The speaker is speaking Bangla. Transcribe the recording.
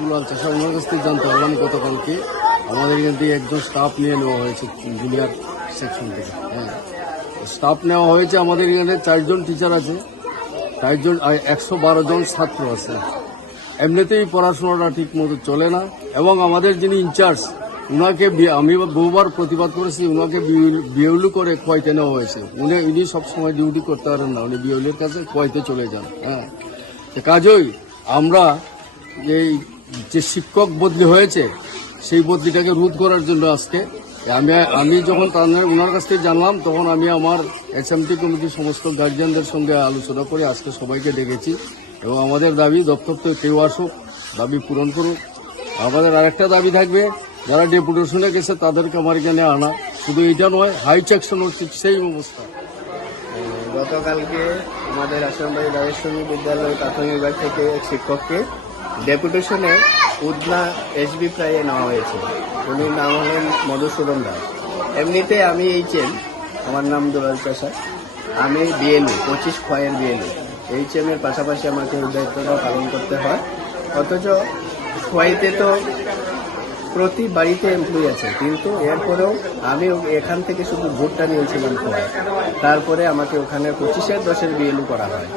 দুলাল চাষা ওনার কাছ থেকে জানতে পারলাম গতকালকে আমাদের এখান থেকে একজন স্টাফ নিয়ে নেওয়া হয়েছে জুনিয়র সেকশন থেকে। হ্যাঁ, স্টাফ নেওয়া হয়েছে। আমাদের এখানে 4 জন টিচার আছে, 4 জন 112 জন ছাত্র আছে। এমনিতেই পড়াশোনাটা ঠিক মতো চলে না এবং আমাদের যিনি ইনচার্জ উনাকে আমি বহুবার প্রতিবাদ করেছি, উনাকে বিএলু করে কোয়াইতে নেওয়া হয়েছে। উনি সবসময় ডিউটি করতে পারেন না, উনি বিএলুর কাছে কোয়াইতে চলে যান। হ্যাঁ, কাজেই আমরা এই যে শিক্ষক বদলি হয়েছে সেই বদলিটাকে রোধ করার জন্য আজকে আমি যখন ওনার কাছ থেকে জানলাম তখন আমি আমার এসএমটি কমিটির সমস্ত গার্জিয়ানদের সঙ্গে আলোচনা করে আজকে সবাইকে ডেকেছি এবং আমাদের দাবি দপ্তর থেকে কেউ আসুক, দাবি পূরণ করুক। আমাদের আরেকটা দাবি থাকবে, যারা ডেপুটেশনে গেছে তাদেরকে আমার এখানে আনা, শুধু এটা নয়, হাই সেকশন হচ্ছে সেই অবস্থা। গতকালকে আমাদের আসামবাড়ি রাজেশ্বরী বিদ্যালয় প্রাথমিক বিভাগ থেকে এক শিক্ষককে ডেপুটেশনে উদনা এসবি প্রায় নেওয়া হয়েছে। উনির নাম হলেন মধুসূদন দাস। এমনিতে আমি এইচএম, আমার নাম দুলাল চাষা, আমি বিএলও 25 খয়ের বিএলও। এইচএমের পাশাপাশি আমাকে এই দায়িত্বটা পালন করতে হয়। অথচ খোয়াইতে তো প্রতি বাড়িতে এমপ্লয়ি আছে, কিন্তু এরপরেও আমি এখান থেকে শুধু ভোটটা নিয়েছিলাম খোয়াই। তারপরে আমাকে ওখানে 25-এর 10-এর বিএলও করা হয়।